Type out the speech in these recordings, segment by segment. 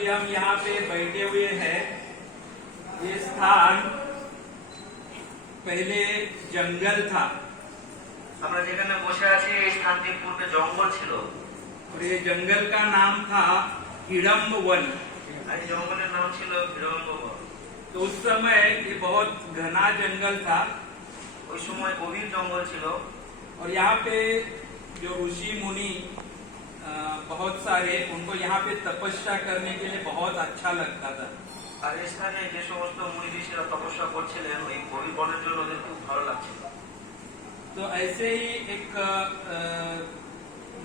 अभी हम यहाँ पे बैठे हुए हैं। ये स्थान पहले जंगल था আমরা যেখানে বসে আছি এই স্থানটি পূর্বে জঙ্গল ছিল और ये जंगल का नाम था हिडम्ब वन। আর এই জঙ্গলের নাম ছিল বিরঙ্গ বন। तो उस समय ये बहुत घना जंगल था ওই সময় গভীর জঙ্গল ছিল और यहाँ पे जो ऋषि मुनि बहुत सारे, उनको यहाँ पे तपस्या करने के लिए बहुत अच्छा लगता था। আর এই স্থানে যে সমস্ত মুনি ঋষিরা তপস্যা করছিলেন ওই গভীর বনের জন্য ওদের খুব ভালো লাগছিল। तो ऐसे ही एक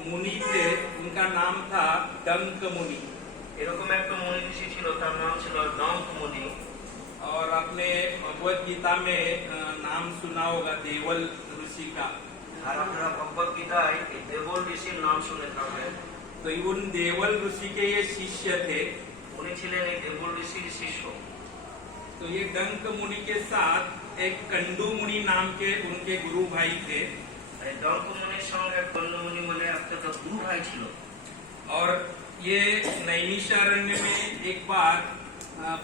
मुनि थे, उनका नाम था डंक मुनि। এরকম একটা মুনি ঋষি ছিল, তার নাম ছিল ডঙ্ক মুনি। और आपने भगवत गीता में नाम सुना होगा देवल ऋषि का। আর আপনারা ভগবত গীতায় এই দেবল ঋষির নাম শুনে থাকবেন। तो उन देवल ऋषि के ये शिष्य थे। উনি ছিলেন এই দেবল ঋষির শিষ্য। तो ये डंक मुनि के साथ एक कंडू मुनि नाम के उनके गुरु भाई थे। এই ডঙ্ক মুনির সঙ্গে কন্ডু মুনি বলে একটা গুরু ভাই ছিল। और ये नैमिषारण्य में एक बार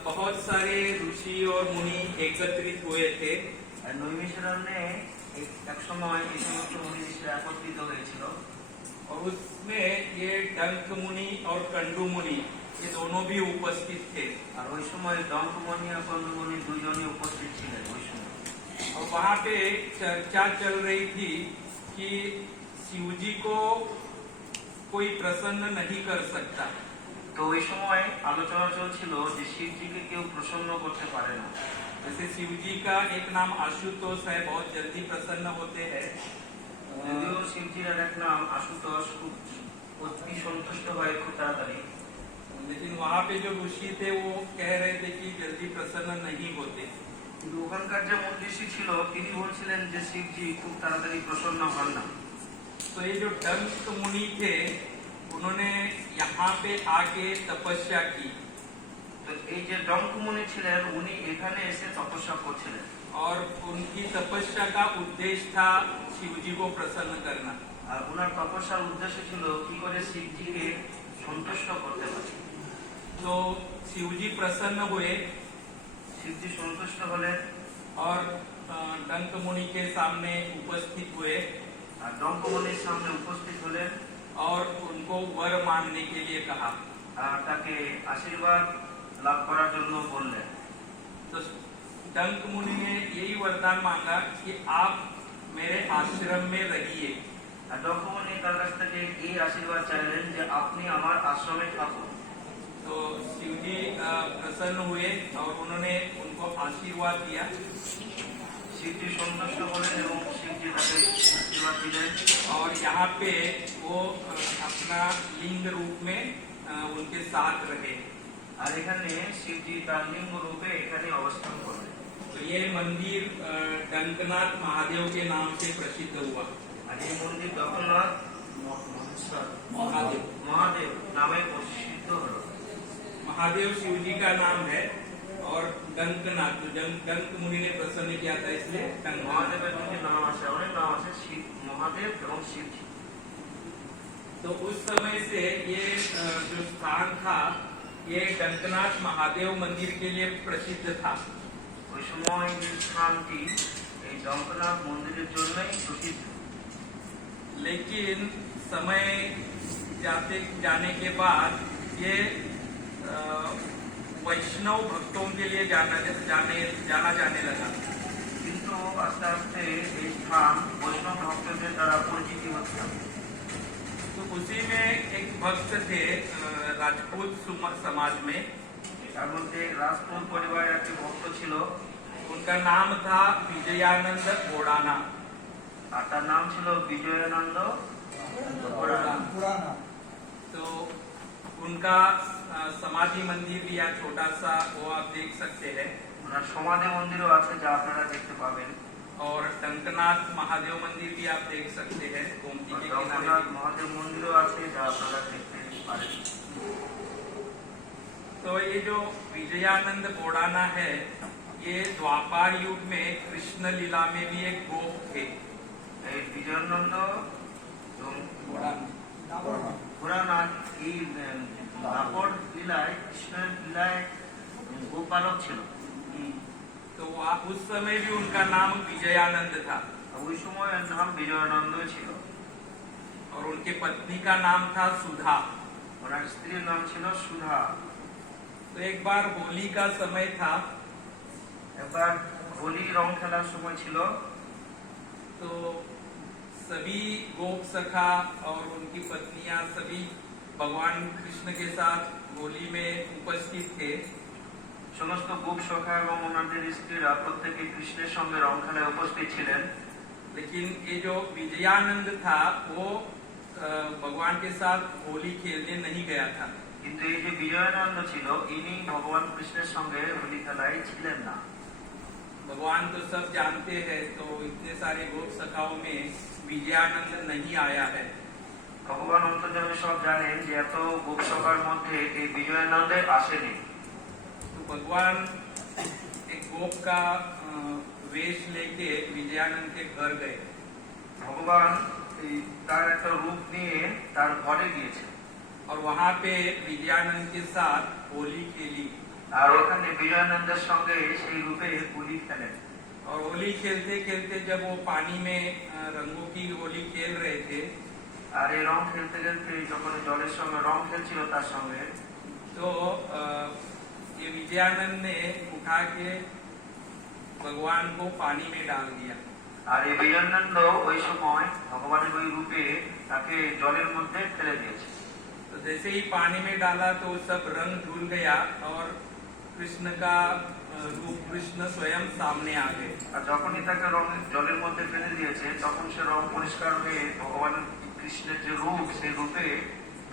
बहुत सारे ऋषि और मुनि एकत्रित हुए थे। আর নৈমিষারণ্যে এক সময় এই সমস্ত মুনি ঋষিরা একত্রিত হয়েছিল। और उसमें ये डंक मुनि और कंडू मुनि ये दोनों भी उपस्थित थे। আর ওই সময় ডঙ্ক মুনি আর কন্ডু মুনি দুজনই উপস্থিত ছিলেন ওই সময়। और वहाँ पे चर्चा चल रही थी कि शिवजी को कोई प्रसन्न नहीं कर सकता। তো ওই সময় আলোচনা চলছিল যে শিবজিকে কেউ প্রসন্ন করতে পারে না। जैसे शिवजी का एक नाम आशुतोष है, बहुत जल्दी प्रसन्न होते हैं। যদিও শিবজির এক নাম আশুতোষ, খুব অতি সন্তুষ্ট হয় খুব তাড়াতাড়ি। लेकिन वहाँ पे जो ऋषि थे वो कह रहे थे कि जल्दी प्रसन्न नहीं होते। কিন্তু ওখানকার যে মুনি ঋষি ছিল তিনি বলছিলেন যে শিবজি খুব তাড়াতাড়ি প্রসন্ন হন না। तो ये जो डंक मुनि थे उन्होंने यहाँ पे आके तपस्या की। তো এই যে ডঙ্ক মুনি ছিলেন উনি এখানে এসে তপস্যা করছিলেন। और उनकी तपस्या का उद्देश्य था शिवजी को प्रसन्न करना। আর ওনার তপস্যার উদ্দেশ্য ছিল কি করে শিবজিকে সন্তুষ্ট করতে পারে। तो शिवजी प्रसन्न हुए শিবজি সন্তুষ্ট হলেন और डंक मुनि के सामने उपस्थित हुए আর ডঙ্ক মুনির সামনে উপস্থিত হলেন और उनको वर मांगने के लिए कहा। আর তাকে আশীর্বাদ লাভ করার জন্য বললেন। तो डंक मुनि ने यही वरदान मांगा कि आप मेरे आश्रम में रहिए। আর ডঙ্ক মুনি তার কাছ থেকে এই আশীর্বাদ চাইলেন যে আপনি আমার আশ্রমে থাকুন। तो शिवजी प्रसन्न हुए और उन्होंने उनको आशीर्वाद दिया। শিবজি সন্তুষ্ট হলেন এবং শিবজি তাকে আশীর্বাদ দিলেন। और यहाँ पे वो अपना लिंग रूप में उनके साथ रहे। আর এখানে শিবজি তার লিঙ্গ রূপে এখানে অবস্থান করলেন। तो ये मंदिर डंकनाथ महादेव के नाम से प्रसिद्ध हुआ। আর এই মন্দির জগন্নাথ महादेव মহাদেব নামে প্রসিদ্ধ হল। महादेव शिव जी का नाम है और डंकनाथ जो डंक मुनि ने प्रसन्न किया था इसलिए डंकनाथ। মহাদেবের দুটি নাম আছে, অনেক নাম আছে, শিব মহাদেব এবং শিবজি। तो उस समय से ये जो स्थान था ये डंकनाथ महादेव मंदिर के लिए प्रसिद्ध था। ওই সময় এই স্থানটি এই জগন্নাথ মন্দিরের জন্যই প্রসিদ্ধ। लेकिन समय जाते जाने के बाद ये वैष्णव भक्तों के लिए जाना जाने लगा। কিন্তু আস্তে আস্তে এই স্থান বৈষ্ণব ভক্তদের দ্বারা পরিচিতি হতে থাকে। तो उसी में एक भक्त थे राजपूत समाज में। তার মধ্যে রাজপুত পরিবারের একটি ভক্ত ছিল, उनका नाम था विजयानंद ओडाना। আর তার নাম ছিল বিজয়ানন্দ ওড়ানা। तो उनका समाधि मंदिर भी या छोटा सा वो आप देख सकते हैं। ওনার সমাধি মন্দিরও আছে যা আপনারা দেখতে পাবেন। और डंकनाथ महादेव मंदिर भी आप देख सकते हैं गोमती के জগন্নাথ किनारे। মহাদেব মন্দিরও আছে যা আপনারা দেখতে পারেন। तो ये जो विजयानंद बोडाना है ये द्वापार युग में कृष्ण लीला में भी एक गोप थे। এই বিজয়ানন্দ এবং बोडाना পুরানা এই দাপর লীলায় কৃষ্ণের লীলায় গোপালক ছিল। तो उस समय भी उनका नाम विजयानंद था ওই সময় এর নাম বিজয়ানন্দ ছিল। और उनके पत्नी का नाम था सुधा। ওনার স্ত্রীর নাম ছিল সুধা। तो एक बार होली का समय था, একবার হোলি রং খেলার সময় ছিল। तो सभी गोप सखा और उनकी पत्नियां सभी भगवान कृष्ण के साथ होली में उपस्थित थे। সমস্ত গোপ সখা এবং ওনাদের স্ত্রীরা প্রত্যেকে কৃষ্ণের সঙ্গে রং খেলায় উপস্থিত ছিলেন। लेकिन ये जो विजयानंद था वो भगवान के साथ होली खेलने नहीं गया था। কিন্তু এই যে বিজয়ানন্দ ছিল ইনি ভগবান কৃষ্ণের সঙ্গে হোলি খেলায় ছিলেন না। भगवान तो सब जानते हैं, तो इतने सारे गोप सखाओं में विजयानंद नहीं आया है। ভগবান অন্তর্যামী সব জানেন যে এত গোপ সখার মধ্যে এই বিজয়ানন্দের আসেনি। तो भगवान एक गोप का वेश लेके विजयानंद के घर गए ভগবান তার একটা রূপ নিয়ে তার ঘরে গিয়েছে और वहां पे विजयानंद के साथ होली खेली। আর ওখানে বিজয়ানন্দের সঙ্গে সেই রূপে হোলি খেলেন। और होली खेलते खेलते जब वो पानी में रंगों की होली खेल रहे थे, আর এই রং খেলতে খেলতে যখন জলের সঙ্গে রং খেলছিল তার সঙ্গে, तो ये विजयानंद ने उठा के भगवान को पानी में डाल दिया। আর এই বিজয়ানন্দ ওই সময় ভগবানের ওই রূপে তাকে জলের মধ্যে ফেলে দিয়েছে। तो जैसे ही पानी में डाला तो सब रंग धुल गया और कृष्ण का रूप कृष्ण स्वयं सामने आ गए। আর যখনই তাকে রং জলের মধ্যে ফেলে দিয়েছে তখন সে রং পরিষ্কার হয়ে ভগবান কৃষ্ণের যে রূপ সেই রূপে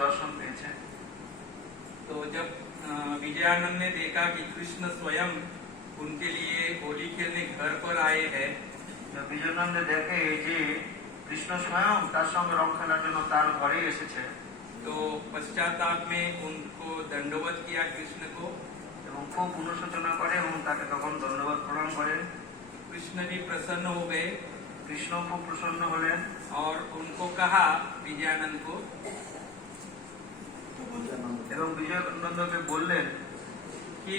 দর্শন পেয়েছে। तो जब विजयानंद ने देखा कि कृष्ण स्वयं उनके लिए होली खेलने घर पर आए हैं, বিজয়ানন্দ দেখে যে কৃষ্ণ স্বয়ং তার সঙ্গে রং খেলার জন্য তার ঘরে এসেছে, तो पश्चाताप में उनको दंडवत किया कृष्ण को। এবং খুব অনুশোচনা করে এবং তাকে তখন ধন্যবাদ প্রদান করেন। कृष्ण भी प्रसन्न हो गए কৃষ্ণ খুব প্রসন্ন হলেন और उनको कहा विजयानंद को এবং বিজয়ানন্দকে বললেন कि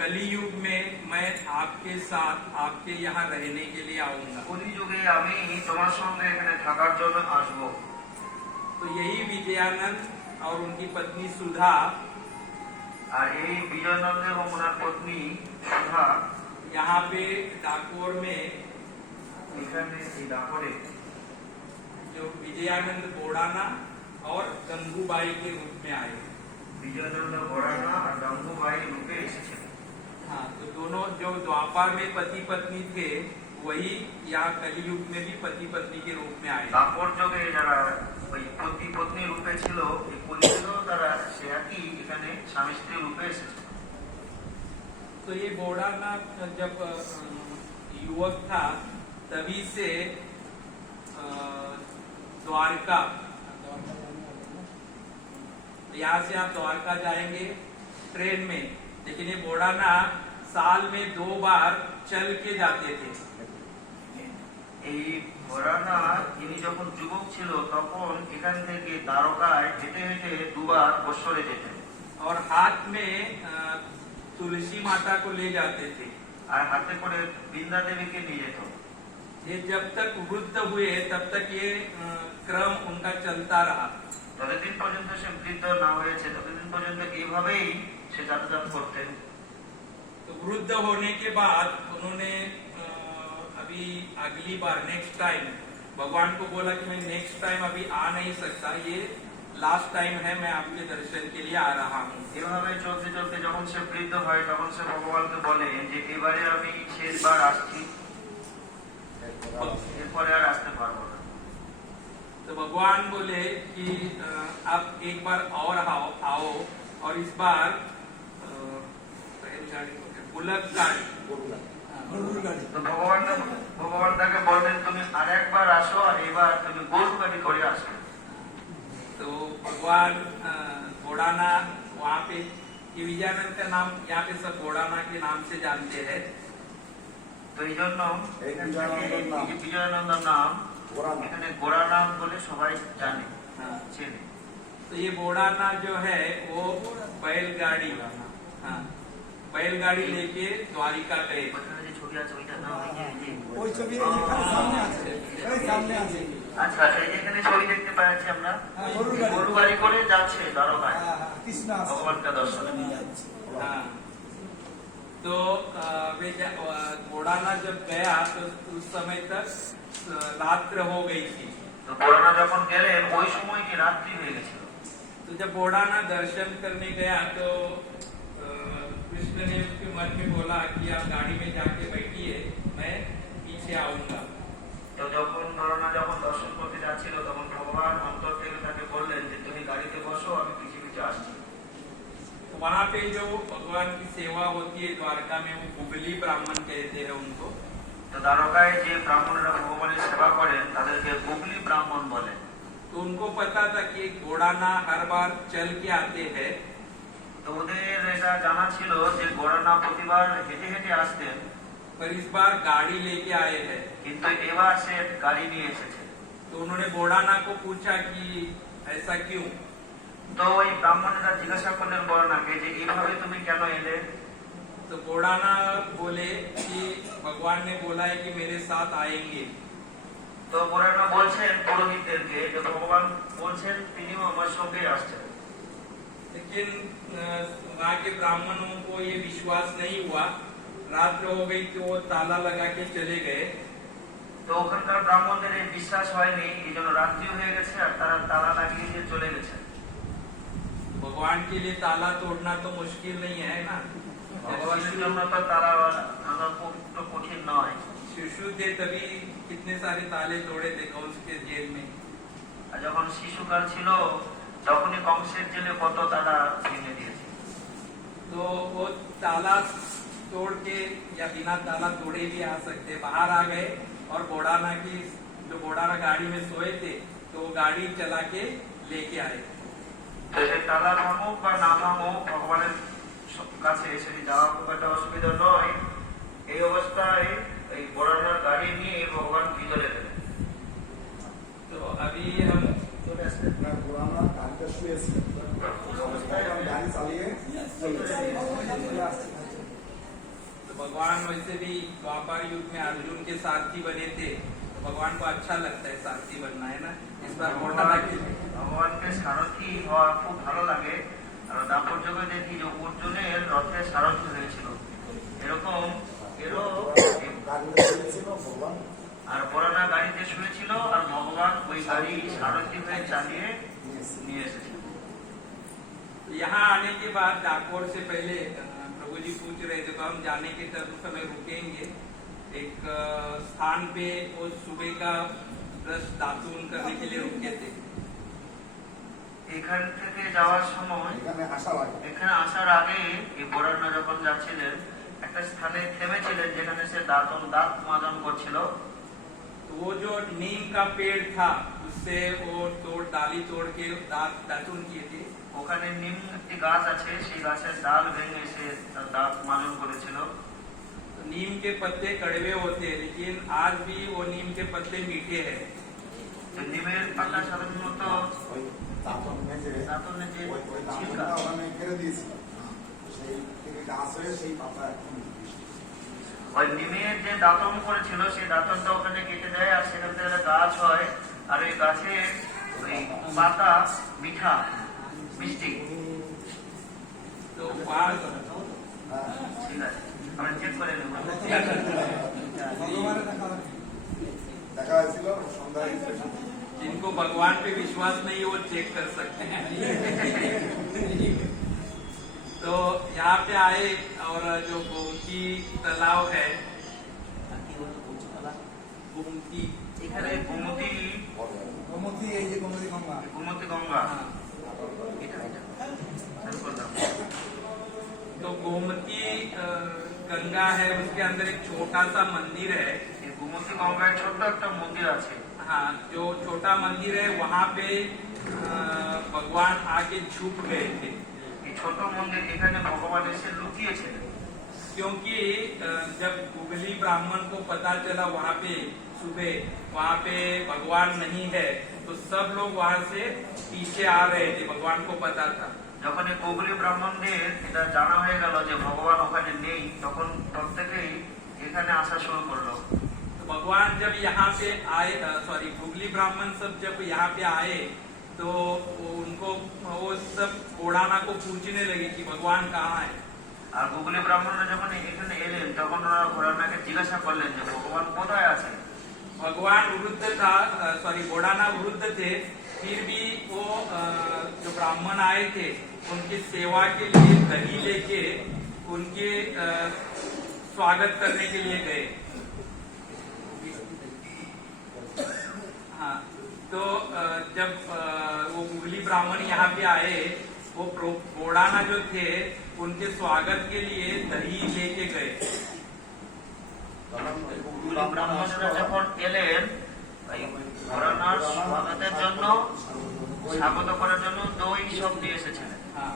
कली युग में मैं आपके साथ आपके यहाँ रहने के लिए आऊंगा। কলিযুগে আমি তোমার সঙ্গে এখানে থাকার জন্য আসবো। तो यही विजयानंद और उनकी पत्नी सुधा আর এই বিজয়ানন্দ এবং ওনার পত্নী সুধা यहाँ पे डाकोर में এখানে এই ডাকরে जो विजयानंद बोड़ाना और गंगूबाई के रूप में आए। বিজয়ানন্দ বড়ানা আর গঙ্গুবাই রূপে এসেছেন। हाँ, तो दोनों जो द्वापर में पति पत्नी थे वही यहाँ कलियुग में भी पति पत्नी के रूप में आए। দাপর যুগে যারা ওই পতি পত্নী রূপে ছিল এই কলিযুগেও তারা সে একই এখানে স্বামী স্ত্রী রূপে এসেছে। तो ये बोड़ाना जब युवक था तभी से द्वारका, यहाँ से आप द्वारका जाएंगे ट्रेन में, लेकिन ये बोड़ाना साल में 2 बार चल के जाते थे। এই বড়ানা ইনি যখন যুবক ছিল তখন এখান থেকে দ্বারকায় হেঁটে হেঁটে দুবার বৎসরে যেতেন और हाथ में तुलसी माता को ले जाते थे। আর হাতে করে বৃন্দা দেবীকে নিয়ে যেত। ये जब तक वृद्ध हुए तब तक ये क्रम उनका चलता रहा। যতদিন পর্যন্ত সে বৃদ্ধ না হয়েছে ততদিন পর্যন্ত এইভাবেই সে যাতায়াত করতেন। तो वृद्ध होने के बाद उन्होंने अभी अगली बार नेक्स्ट टाइम भगवान को बोला कि मैं नेक्स्ट टाइम अभी आ नहीं सकता, ये लास्ट टाइम है, मैं आपके दर्शन के लिए आ रहा हूँ। এভাবে চলতে চলতে যখন সে বৃদ্ধ হয় তখন সে ভগবানকে বলে যে এবারে আমি শেষবার আসছি, এরপরে আর আসতে পারবো না। तो भगवान बोले कि आप एक बार और आओ और इस बार बुलक गाड़ी তো ভগবান তাকে বললেন তুমি আর একবার আসো আর এবার তুমি গরু গাড়ি করে আসো। तो भगवान बोड़ाना वहाँ पे ये विजयानंद का नाम यहाँ पे सब बोड़ाना के नाम से जानते हैं। তো এই জন্য বিজয়ানন্দ নাম এখানে গোড়া নাম বলে সবাই জানে চেনে। तो ये बोड़ाना जो है वो बैलगाड़ी, हाँ बैलगाड़ी लेके द्वारिका गए। ওখানে যে ছবি আছে ওইটা না ওই ছবি এখানে সামনে আছে, ওই সামনে আছে। আচ্ছা আচ্ছা, এই এখানে ছবি দেখতে পাচ্ছি আমরা, হ্যাঁ, গরুর গাড়ি। গরু গাড়ি করে যাচ্ছে দ্বারকায় হ্যাঁ, হ্যাঁ, কৃষ্ণ আসছে। ভগবানকে দর্শনে। हाँ तो वे बोड़ाना जब गया तो उस समय तक रात्र हो गई थी। তো বড়রা যখন গেলেন ওই সময় কি রাত্রি হয়ে গেছিল। तो जब बोड़ाना दर्शन करने गया तो कृष्ण ने उसके मन में बोला कि आप गाड़ी में जाके बैठिए, मैं पीछे आऊंगा। তো যখন বড়রা যখন দর্শন করতে যাচ্ছিল তখন ভগবান অন্তর থেকে তাকে বললেন যে তুমি গাড়িতে বসো, আমি পিছে পিছে আসছি। तो वहाँ पे जो भगवान की सेवा होती है द्वारका में, वो गुगली ब्राह्मण कहते हैं उनको। তো দ্বারকায় যে ব্রাহ্মণরা ভগবানের সেবা করেন তাদেরকে গুগলি ব্রাহ্মণ বলে। तो उनको पता था कि बोड़ाना हर बार चल के आते हैं, তো ওদের এটা জানা ছিল যে গোড়ানা প্রতিবার হেঁটে হেঁটে আসতেন, पर इस बार गाड़ी लेके आए हैं। কিন্তু এবার সে গাড়ি নিয়ে এসেছে। तो उन्होंने बोड़ाना को पूछा कि ऐसा क्यों? তো ওই ব্রাহ্মণেরা জিজ্ঞাসা করলেন গোড়ানাকে যে এইভাবে তুমি কেন এলে। तो बोड़ाना बोले कि भगवान ने बोला है कि मेरे साथ आएंगे। তো গোড়ানা বলছেন পুরোহিতদেরকে যে ভগবান বলছেন তিনিও আমার সঙ্গে আসছেন। लेकिन वहाँ के ब्राह्मणों को ये विश्वास नहीं हुआ। रात्र हो गई तो वो ताला लगा के चले गए। তো ওখানকার ব্রাহ্মণদের এই বিশ্বাস হয়নি, এই জন্য রাত্রি হয়ে গেছে আর তারা তালা লাগিয়ে দিয়ে চলে গেছে। भगवान के लिए ताला तोड़ना तो मुश्किल नहीं है ना। ভগবানের জন্য তো তালা ভাঙা খুব তো কঠিন নয়। शिशु थे तभी कितने सारे ताले तोड़े थे कंस के जेल में। আর যখন শিশুকাল ছিল তখনই কংসের জেলে কত তালা ভেঙে দিয়েছে। तो वो ताला तोड़ के या बिना ताला तोड़े भी आ सकते, बाहर आ गए और बोड़ाना की जो बोड़ाना गाड़ी में सोए थे तो वो गाड़ी चला के लेके आए। তো সেই তালা ভাঙুক বা না ভাঙুক ভগবানের কাছে এসে যাওয়া খুব একটা অসুবিধা নয়। এই অবস্থায় এই বড়ানার গাড়ি নিয়ে ভগবান ভিতরে গেলেন। तो अभी हम চলে আসলেন। আপনার পুরানা গাড়িটা শুয়েছিল, ওই অবস্থায় আমি গাড়ি চালিয়ে চলে আসছি। तो भगवान वैसे भी द्वापर युग में अर्जुन के सारथी बने थे, तो भगवान को अच्छा लगता है सारथी बनना, है ना। इस बार बोड़ाना के ভগবানকে সারথি হওয়া খুব ভালো লাগে। আর দাপর যুগে দেখি যে অর্জুনের রথে সারথি হয়েছিল, এরকম এরও গাড়িটা শুয়েছিল ভগবান, আর বড়ানা গাড়িতে শুয়েছিল আর ভগবান ওই গাড়ি সারথি হয়ে চালিয়ে নিয়ে এসেছিল। तो यहाँ आने के बाद डाकोर से पहले प्रभु जी पूछ रहे थे, तो हम जाने के समय रुकेंगे एक स्थान पे। वो सुबह का ब्रश दातून करने के लिए रुके थे। এখান থেকে যাওয়ার সময় এখানে আসা লাগে। এখানে আসার আগে এই বড়ানা যখন যাচ্ছিলেন একটা স্থানে থেমেছিলেন যেখানে সে দাঁত মাজন করছিল। तो वो जो नीम का पेड़ था उससे वो डाली तोड़ के दातून किए थे। ওখানে নিম একটি গাছ আছে, সেই গাছের ডাল ভেঙে সে তার দাঁত মাজন করেছিল। तो नीम के पत्ते कड़वे होते हैं, लेकिन आज भी वो नीम के पत्ते मीठे हैं। তো নিমের পাতা সাধারণত ওই দাঁতন ভেঙে দাঁতনে যে ওই ছিলকা, দাঁতনটা ওখানে ফেলে দিয়েছিল, সেই থেকে গাছ হয়ে সেই পাতা এখন ওই নিমের যে দাঁতন করেছিল সেই দাঁতনটা ওখানে কেটে দেয় আর সেখান থেকে একটা গাছ হয়। আর ওই গাছের ওই পাতা মিঠা মিষ্টি। तो वहाँ ঠিক আছে, আমরা চেক করে নেব। ভগবানের দেখা হয়েছিল সন্ধ্যায়। जिनको भगवान पे विश्वास नहीं है वो चेक कर सकते हैं। तो यहाँ पे आए और जो गोमती तालाब है, गोमती, এখানে গোমতী গোমতী, এই যে গোমতী গঙ্গা, গোমতী গঙ্গা हाँ, এটা চালু করলাম। तो गोमती गंगा है, उसके अंदर एक छोटा सा मंदिर है। এই গোমতী গঙ্গায় ছোট্ট একটা মন্দির আছে। हाँ, जो छोटा मंदिर है वहाँ पे भगवान आके छुप गए थे, এই ছোট মন্দির এখানে ভগবান এসে লুকিয়েছিলেন। क्योंकि जब गुगली ब्राह्मण को पता चला वहाँ पे सुबह वहाँ पे भगवान नहीं है, तो तो सब लोग वहां से पीछे आ रहे थे, भगवान को पता था। যখন এই গুগলি ব্রাহ্মণদের এটা জানা হয়ে গেল যে ভগবান ওখানে নেই, তখন প্রত্যেকেই এখানে আসা শুরু করলো। तो भगवान जब यहाँ पे आए, सॉरी गुगली ब्राह्मण सब जब यहाँ पे आए तो उनको वो सब घोड़ाना को पूछने लगे कि भगवान कहाँ है। আর গুগলি ব্রাহ্মণরা যখন এখানে এলেন তখন ওরা ঘোড়ানাকে জিজ্ঞাসা করলেন যে ভগবান কোথায় আছে। भगवान वृद्ध था, सॉरी घोड़ाना वृद्ध थे, फिर भी वो जो ब्राह्मण आए थे उनकी सेवा के लिए दही लेके उनके स्वागत करने के लिए गए। हाँ, तो जब वो गुगली ब्राह्मण यहाँ पे आए, वो घोड़ाना जो थे उनके स्वागत के लिए दही लेके गए। গুগলি ব্রাহ্মণরা যখন এলেন এই ঘোড়ানার স্বাগতের জন্য, স্বাগত করার জন্য দই সব নিয়ে এসেছিলেন। हाँ,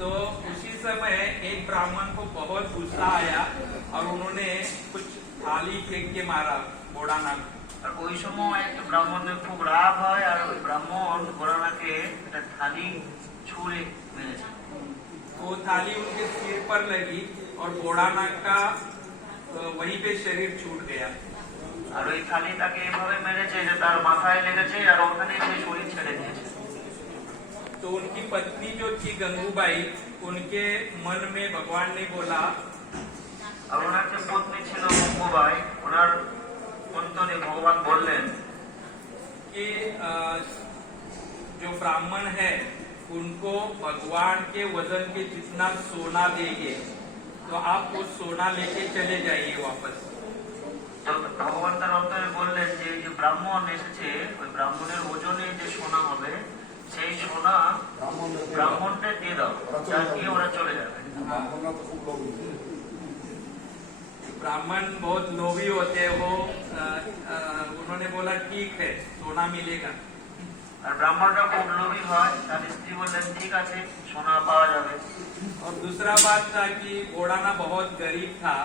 तो उसी समय एक ब्राह्मण को बहुत गुस्सा आया और उन्होंने कुछ थाली फेंक के मारा घोड़ाना को। আর ওই সময় একটা ব্রাহ্মণের খুব রাগ হয়, আর ওই ব্রাহ্মণ ঘোড়ানাকে একটা থালি ছুঁড়ে মেরেছে। वो थाली उनके सिर पर लगी और घोड़ाना का वहीं पे शरीर छूट गया। আর ওই থালি তাকে এভাবে মেরেছে যে তার মাথায় লেগেছে আর ওখানে সেই শরীর ছেড়ে দিয়েছে। तो उनकी पत्नी जो थी गंगूबाई, उनके मन में भगवान ने बोला, আর ওনার যে পত্নী ছিল গঙ্গুবাই, ওনার অন্তরে ভগবান বললেন कि जो ब्राह्मण है उनको भगवान के वजन के जितना सोना देंगे तो आप वो सोना लेके चले जाइए वापस। তো ভগবান তার অন্তরে বললেন যে যে ব্রাহ্মণ এসেছে ওই ব্রাহ্মণের ওজনে যে সোনা হবে সেই সোনা ব্রাহ্মণদের দিয়ে দাও, যা দিয়ে ওরা চলে যাবে। ব্রাহ্মণরা তো খুব লোভী। ब्राह्मण बहुत लोभी होते हैं, वो उन्होंने बोला ठीक है सोना मिलेगा। আর ব্রাহ্মণরা খুব লোভী হয়, তার স্ত্রী বললেন ঠিক আছে সোনা পাওয়া যাবে। और दूसरा बात था कि घोड़ाना बहुत गरीब था,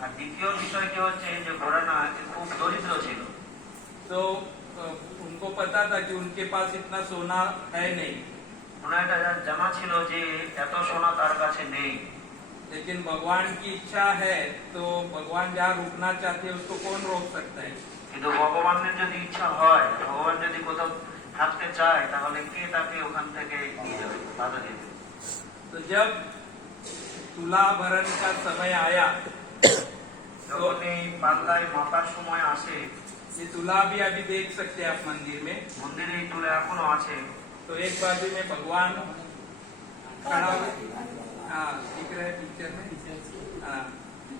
আর দ্বিতীয় বিষয়টি হচ্ছে যে ঘোড়ানা খুব দরিদ্র ছিল। तो उनको पता था कि उनके पास इतना सोना है नहीं, ওনার এটা জানা ছিল যে এত সোনা তার কাছে নেই। लेकिन भगवान की इच्छा है तो भगवान जहाँ रुकना चाहते हैं उसको कौन रोक सकता है। কিন্তু ভগবানের যদি ইচ্ছা হয়, ভগবান যদি কোথাও থাকতে চায়, তাহলে কে তাকে ওখান থেকে নিয়ে যাবে, বাধা দেবে। तो जब तुला भरण का समय आया, যখন এই পাল্লায় মাপার সময় আসে, ये तुला भी अभी देख सकते हैं आप मंदिर में, মন্দিরে এই তুলে এখনো আছে। तो एक बाजू में भगवान खड़ा हुए, हाँ दिख रहा है पिक्चर में, हाँ,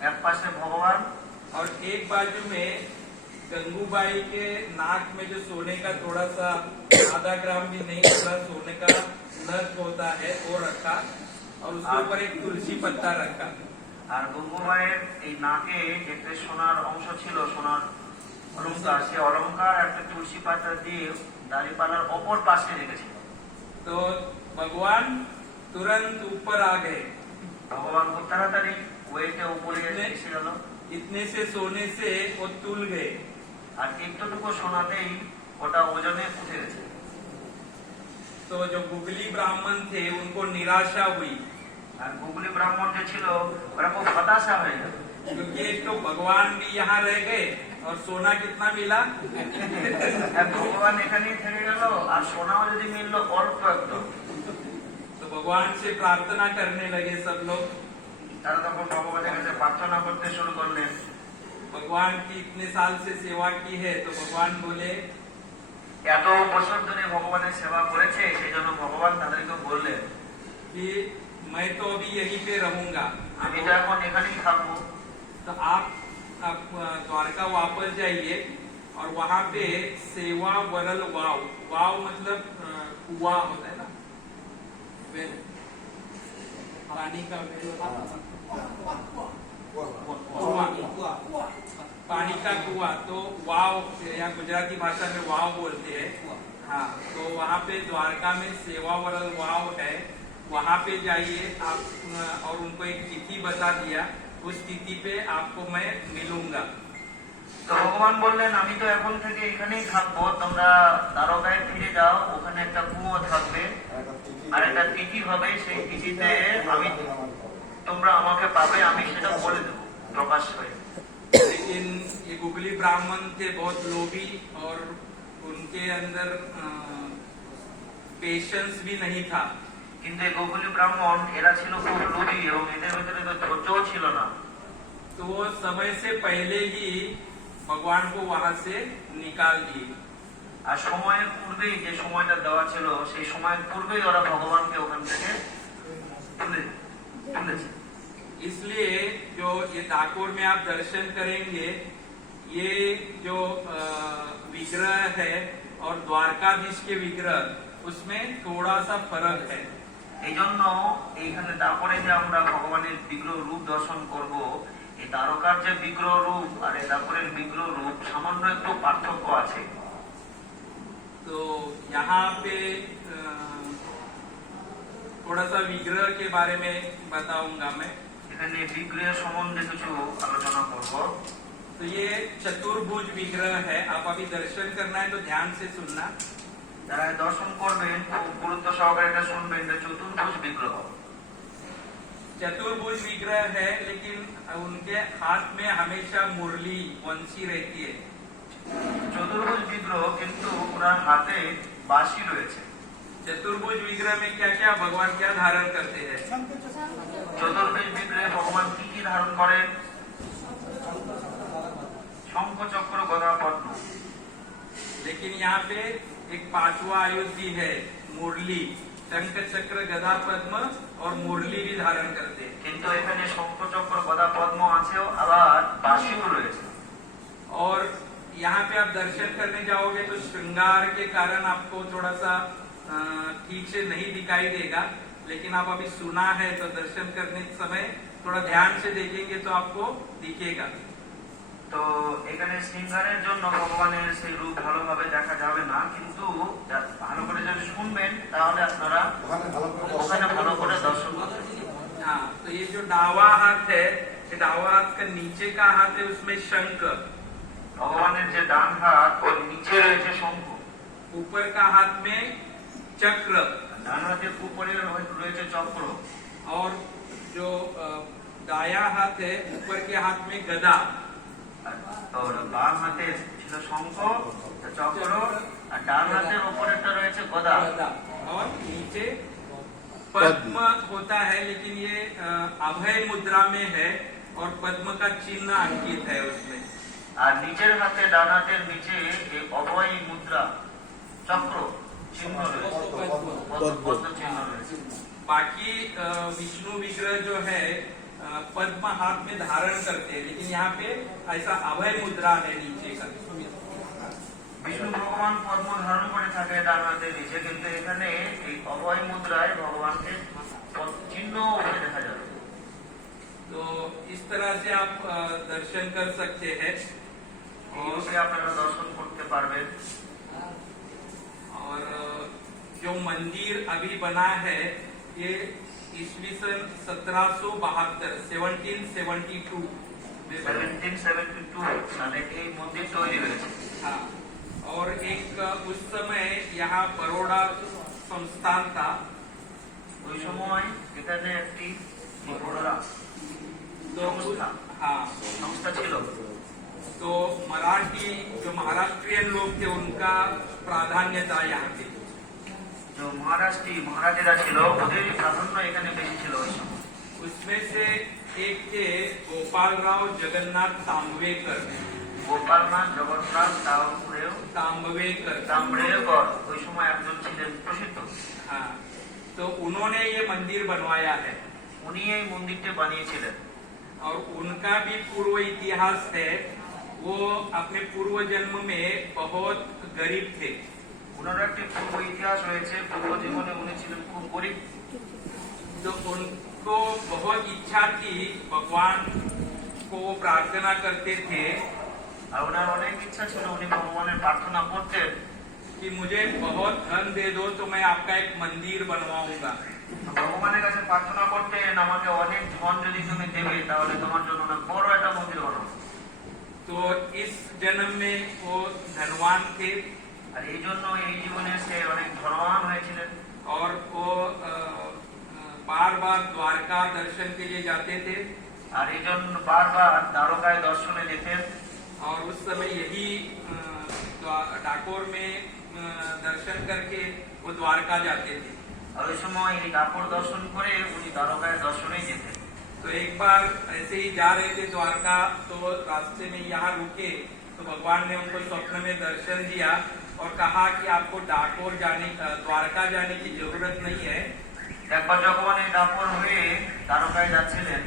এক পাশে ভগবান और एक बाजू में गंगूबाई के नाक में जो सोने का थोड़ा सा आधा ग्राम भी नहीं, थोड़ा सोने का नथ होता है वो रखा और उसके ऊपर एक तुलसी पत्ता रखा। আর গঙ্গুবাইয়ের এই নাকে যেটা সোনার অংশ ছিল, সোনার অলংকার, সে অলংকার একটা তুলসী পাতা দিয়ে দাড়িপালার অপর পাশে রেখেছিল। तो भगवान तुरंत ऊपर आ गए, ভগবান খুব তাড়াতাড়ি ওয়েটে উপরে এসে গেল। इतने से सोने से वो तुल गए। আর একটুটুকু সোনাতেই ওটা ওজনে উঠে গেছে। तो जो गुगली ब्राह्मण थे उनको निराशा हुई, আর গুগলি ব্রাহ্মণ যে ছিল ওরা খুব হতাশা হয়ে গেল, क्योंकि एक तो भगवान भी यहाँ रह गए और सोना कितना मिला, আর ভগবান এখানেই থেকে গেল আর সোনাও যদি মিললো অল্প একটু। तो भगवान से प्रार्थना करने लगे सब लोग। তারা তখন ভগবানের কাছে প্রার্থনা করতে শুরু করলেন। भगवान की इतने साल से सेवा की है, तो भगवान बोले এত বছর ধরে ভগবানের সেবা করেছে, সেই জন্য ভগবান তাদেরকে বললেন कि मैं तो अभी यहीं पे रहूंगा, আমি তো এখন এখানেই থাকবো। तो आप द्वारका वापस जाइए और वहाँ पे सेवा वरल वाव, वाव मतलब कुआ होता है ना, वेल, पानी का वेल, कुआं, पानी का कुआं, तो वाव या गुजराती भाषा में वाव बोलते हैं। हाँ, तो वहाँ पे द्वारका में सेवा वरल वाव है, वहाँ पे जाइए आप, और उनको एक तिथि बता दिया, उस तिथि पे आपको मैं मिलूंगा। তো ভগবান বললেন আমি তো এখন থেকে এখানেই থাকবো, তোমরা দ্বারকায় ফিরে যাও, ওখানে একটা কুয়ো থাকবে আর একটা তিথি হবে, সেই তিথিতে আমি তোমরা আমাকে पावे, আমি সেটা বলে দেবো প্রকাশ হয়ে। लेकिन ये गुगली ब्राह्मण थे बहुत लोभी और उनके अंदर पेशेंस भी नहीं था। কিন্তু এই গোকুলি ব্রাহ্মণ এরা ছিল খুব লোভী এবং এদের ভিতরে তো ধৈর্যও ছিল না। तो वो समय से पहले ही भगवान को वहां से निकाल दिए। আর সময়ের পূর্বেই, যে সময়টা দেওয়া ছিল সেই সময়ের পূর্বেই ওরা ভগবানকে ওখান থেকে তুলেছে। इसलिए जो ये डाकोर में आप दर्शन करेंगे, ये जो विग्रह है और द्वारकाधीश के विग्रह, उसमें थोड़ा सा फर्क है। এই জন্য এইখানে ডাকরে যে আমরা ভগবানের বিগ্রহ রূপ দর্শন করব, এই দ্বারকার যে বিগ্রহ রূপ আর এই ডাকরের বিগ্রহ রূপ সামান্য একটু পার্থক্য আছে। तो यहाँ पे थोड़ा सा विग्रह के बारे में बताऊंगा मैं। এখানে বিগ্রহের সম্বন্ধে কিছু আলোচনা করব। तो ये चतुर्भुज विग्रह है। आप अभी दर्शन करना है तो ध्यान से सुनना। যারা দর্শন করবেন খুব গুরুত্ব সহকারে এটা শুনবেন, এটা চতুর্ভুজ বিগ্রহ। चतुर्भुज विग्रह है, लेकिन उनके हाथ में हमेशा मुरली वंशी रहती है। চতুর্ভুজ বিগ্রহ কিন্তু ওনার হাতে বাঁশি রয়েছে। चतुर्भुज विग्रह में क्या क्या भगवान क्या धारण करते हैं? চতুর্ভুজ বিগ্রহে ভগবান কি কি ধারণ করেন? শঙ্খ চক্র গদা পদ্ম। लेकिन यहाँ पे एक पांचवा आयुधि है, मुरली। शंख चक्र गदा पद्म और मुरली भी धारण करते हैं। কিন্তু এখানে শঙ্খ চক্র গদা পদ্ম আছেও, আবার বাঁশিও রয়েছে। और यहाँ पे आप दर्शन करने जाओगे तो श्रृंगार के कारण आपको थोड़ा सा ठीक से नहीं दिखाई देगा, लेकिन आप अभी सुना है तो दर्शन करने के समय थोड़ा ध्यान से देखेंगे तो आपको दिखेगा। তো এখানে শৃঙ্গারের জন্য ভগবানের সেই রূপ ভালোভাবে দেখা যাবে না, কিন্তু ভালো করে যদি শুনবেন তাহলে আপনারা ওখানে ভালো করে দর্শন করতে পারবেন। हाँ, तो ये जो डावा हाथ है, ये डावा हाथ का नीचे का हाथ है, उसमें शंख। ভগবানের যে ডান হাত ওর নিচে রয়েছে শঙ্খ, ऊपर का हाथ में चक्र ডান হাতের উপরে রয়েছে চক্র, और जो दाया हाथ है, ऊपर के हाथ में गदा। और বাম হাতে ছিল শঙ্খ চক্র, আর ডান হাতের উপরেরটা রয়েছে গদা। और नीचे पद्म होता है, लेकिन ये अभय मुद्रा में है और पद्म का चिन्ह अंकित है उसमें। আর নিচের হাতে ডান হাতের নিচে এই অভয় মুদ্রা চক্র চিহ্ন রয়েছে, পদ্ম চিহ্ন রয়েছে। बाकी विष्णु विग्रह जो है पद्म हाथ में धारण करते हैं, लेकिन यहाँ पे ऐसा अभय मुद्रा है नीचे का। বিষ্ণু ভগবান পদ্ম ধারণ করে থাকে ডান হাতের নিচে, কিন্তু এখানে এই অভয় মুদ্রায় ভগবানকে চিহ্ন উঠে দেখা যাবে। तो इस तरह से आप दर्शन कर सकते हैं। এইভাবে আপনারা দর্শন করতে পারবেন। और जो मंदिर अभी बना है, ये ईस्वी सन 1772 1772 সালে এই মন্দির তৈরি হয়েছে। हाँ, और एक उस समय यहाँ बड़ौदा संस्थान था। ওই সময় এখানে একটি বড়োরা সংস্থা हाँ, সংস্থা ছিল। तो मराठी जो महाराष्ट्रियन लोग थे, उनका प्राधान्य था यहाँ पे। जो মহারাজেরা ছিল ওদেরই প্রাধান্য এখানে বেশি ছিল ওই সময়। उसमें से एक थे गोपाल राव जगन्नाथ तांबवेकर। গোপালনাথ জগন্নাথ तांबवेकर তাম্রেকর ওই সময় একজন ছিলেন প্রসিদ্ধ। हाँ, तो उन्होंने ये मंदिर बनवाया है। উনি এই মন্দিরটি বানিয়েছিলেন। और उनका भी पूर्व इतिहास है। वो अपने पूर्व जन्म में बहुत गरीब थे। ওনার একটি পূর্ব ইতিহাস রয়েছে, পূর্ব জীবনে উনি ছিলেন খুব গরিব। तो उनको बहुत इच्छा थी, भगवान को प्रार्थना करते थे আর ওনার অনেক ইচ্ছা ছিল, উনি ভগবানের প্রার্থনা করতেন कि मुझे बहुत धन दे दो तो मैं आपका एक मंदिर बनवाऊंगा। ভগবানের কাছে প্রার্থনা করতেন, আমাকে অনেক ধন যদি তুমি দেবে তাহলে তোমার জন্য অনেক বড় একটা মন্দির বানাবো। तो इस जन्म में वो धनवान थे আর এই জন্য এই জীবনে সে অনেক ধনবান হয়েছিলেন। और वो बार बार द्वारका दर्शन के लिए जाते थे আর এই জন্য বারবার দ্বারকায় দর্শনে যেতেন। और उस समय यही डाकोर में दर्शन करके वो द्वारका जाते थे। আর ওই সময় এই ডাকর দর্শন করে উনি দ্বারকায় দর্শনেই যেতেন। तो एक बार ऐसे ही जा रहे थे द्वारका, तो रास्ते में यहाँ रुके तो भगवान ने उनको स्वप्न में दर्शन दिया और कहा कि आपको डाकोर जाने द्वारका जाने की जरूरत नहीं है। একবার যখন এই ডাকর হয়ে দ্বারকায় যাচ্ছিলেন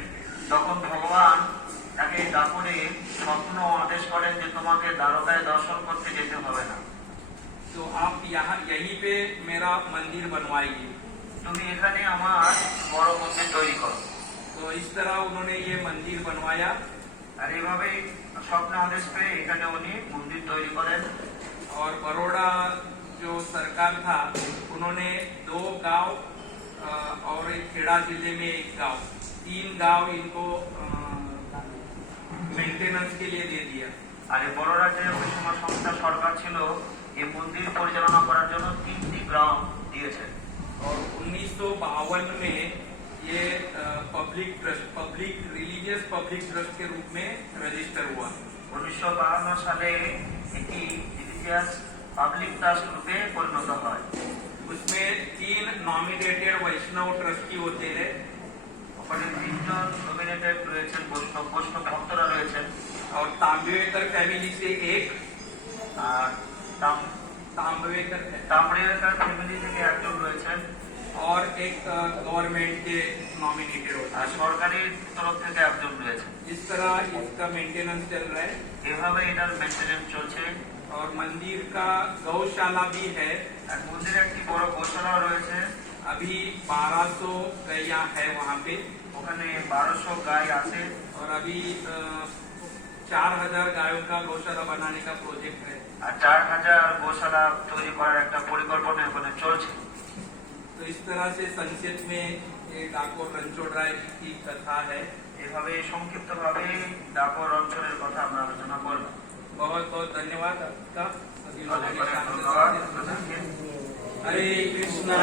তখন ভগবান তাকে ডাকরে স্বপ্ন আদেশ করেন যে তোমাকে দ্বারকায় দর্শন করতে যেতে হবে না, तो आप यहाँ यहीं पे मेरा मंदिर बनवाइए। তুমি এখানে আমার বড় মন্দির তৈরি করো। तो इस तरह उन्होंने ये मंदिर बनवाया আর এইভাবেই স্বপ্ন আদেশ পেয়ে এখানে উনি মন্দির তৈরি করেন। और बड़ौदा जो सरकार था उन्होंने 2 गांव और एक खेड़ा जिले में 1 गांव, 3 गांव इनको मेंटेनेंस के लिए दे दिया। আর এই বড় রাজ্যের ওই সময় সংস্থা সরকার ছিল এই মন্দির পরিচালনা করার জন্য 3টি গ্রাম দিয়েছে। और 1952 में ये पब्लिक रिलीजियस पब्लिक ट्रस्ट के रूप में रजिस्टर हुआ। 1952 সালে এটি রিলিজিয়াস পাবলিক ট্রাস্ট রূপে পরিণত হয়। उसमें 3 नॉमिनेटेड वैष्णव ट्रस्टी होते हैं ওখানে 3 জন নমিনেটেড রয়েছেন, বৈষ্ণব ভক্তরা রয়েছেন। और तांबेकर फैमिली से 1 আর तांबेकर তাম্রেকার ফ্যামিলি থেকে একজন রয়েছেন और एक गवर्नमेंट के नॉमिनेटेड होता আর है। সরকারি তরফ থেকে একজন রয়েছেন। इस तरह इसका मेंटेनेंस चल रहा है। এভাবে এটার মেনটেনেন্স চলছে। और मंदिर का गौशाला भी है। আর মন্দিরে একটি বড় গোশালা রয়েছে। अभी 1200 गैया है वहाँ पे ওখানে 1200 গাই আছে। और अभी 4000 गायों का गौशाला बनाने का प्रोजेक्ट है। আর 4000 গোশালা তৈরি করার একটা পরিকল্পনা এখানে চলছে। तो इस तरह से संक्षिप्त में ये डाकोर रणछोड़ राय की कथा है। এভাবে সংক্ষিপ্তভাবে ডাকর অঞ্চলের কথা আমরা আলোচনা করলাম। बहुत बहुत धन्यवाद आपका। सभी लोगों অনেক के অনেক सामने ধন্যবাদ। हरे कृष्णा